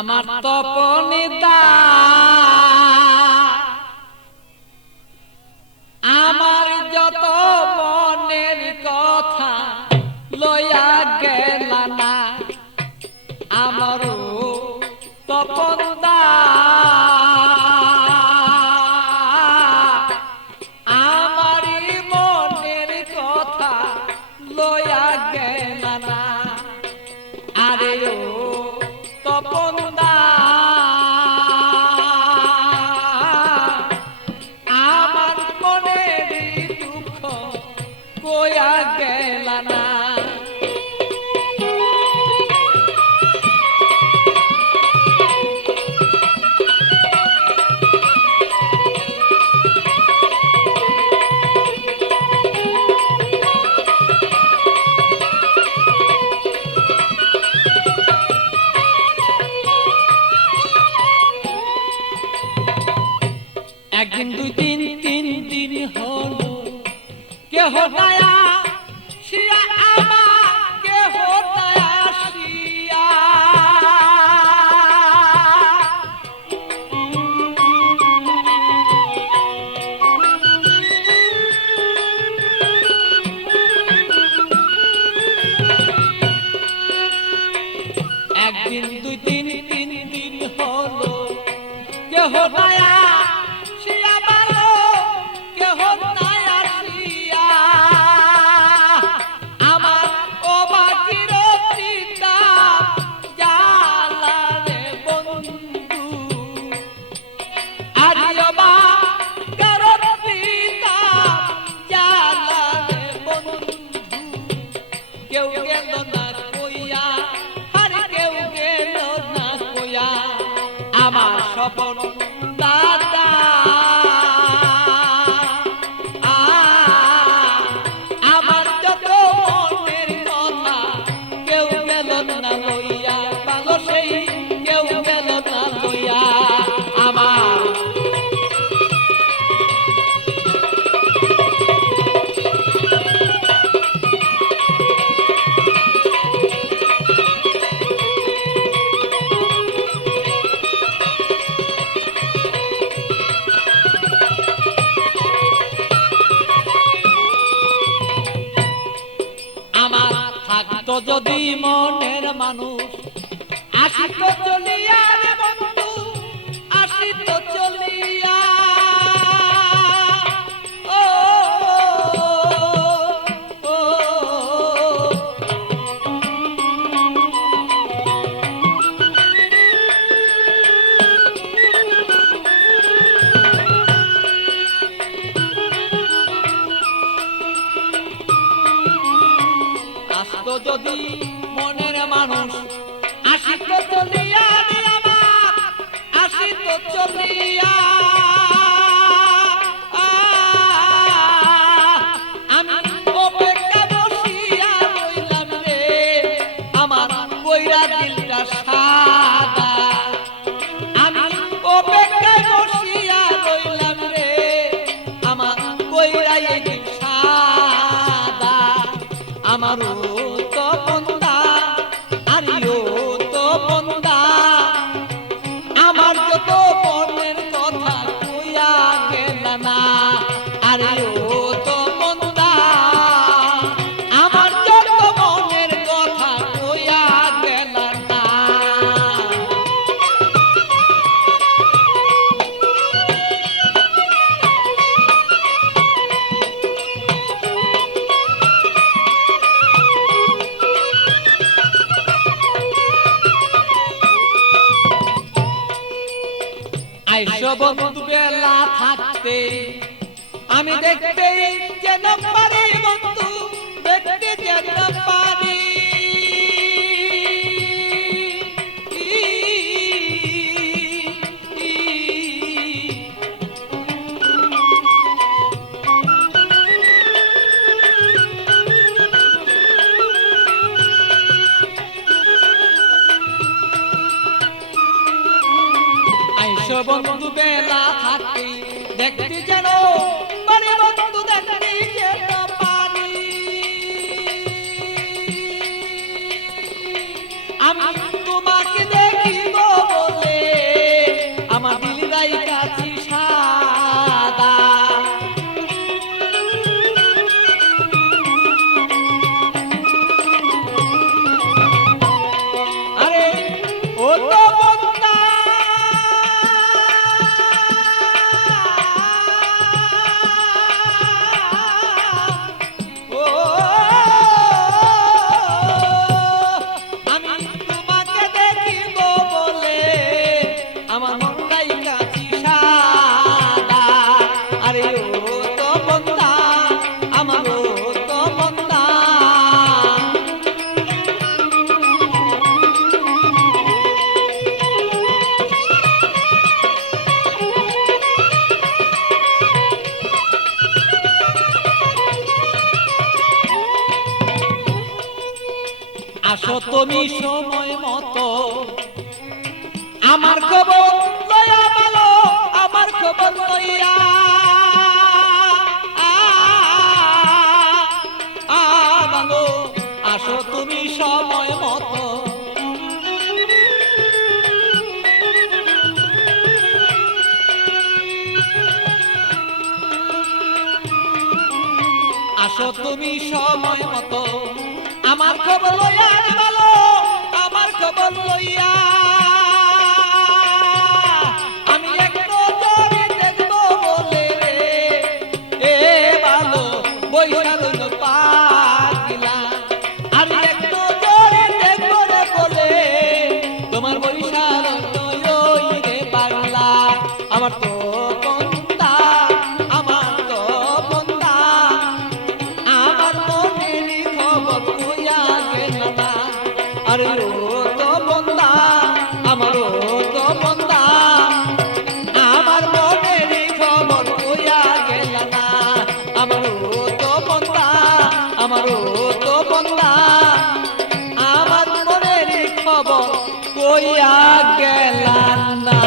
আমার তপনিতা আমার যত মনের কথা লইয়া গেল না আমারও তপনদা আমারই মনের কথা লইয়া গেল না আরে ও তপনদা আমার মনের দুঃখ কইয়া গেল না একদিন দুই দিন তিন দিন হলো কেহ দয়া শিয়া আমার কেহ দয়া শিয়া একদিন দুই দিন তিন দিন হলো কেহ দয়া আমার সপন দাদা আমার যত মনের কথা কেউ গেল না লইয়া ভালো সেই কেউ গেল না লইয়া আমার থাকতো যদি মনের মানুষ আসিত চলিয়া রে বন্ধু আসিত চলিয়া ও আসতো যদি মনের মানুষ আসিত চলিয়া আমার আসিত চলিয়া আমি অপেক্ষা বসিয়া রইলাম রে আমার কইরা দিলটা সাদা আমি অপেক্ষা বসিয়া রইলাম রে আমার কইরা দিল সাদা আমারও তপনদা আরিও তপনদা আমার যত মনের কথা কইয়া গেল না আরিও তপনদা আমার যত মনের কথা কইয়া গেল না আইসো বন্ধু বেলা থাকতে আমি দেখতে যেন পারি বন্ধু দেখতে যেন পারি আইসো বন্ধু বেলা থাকতে দেখতে যেন পারি বন্ধু দেখতে যেন পারি আমি তোমাকে দেখিব আসো তুমি সময় মতো আমার খবর লইয়া ভালো আমার খবর লইয়া ভালো আসো তুমি সময় মতো আসো তুমি সময় মতো আমার খবর লইয়া ভালো আমার খবর লইয়া আমি একটু জড়ি দেখবো বলে এ ভালো বৈশাখ পাগিলা আমি একটু জড়ি দেখবো রে বলে তোমার বৈশাখ রে পাগলা আমার তো বন্ধা আমার তো বন্ধা আমার মনের খবর কইয়া গেল না আরে ও তো বন্ধা আমার ও তো বন্ধা আমার মনের খবর কইয়া গেল না আমার ও তো বন্ধা আমার ও তো বন্ধা আমার মনের খবর কইয়া গেল না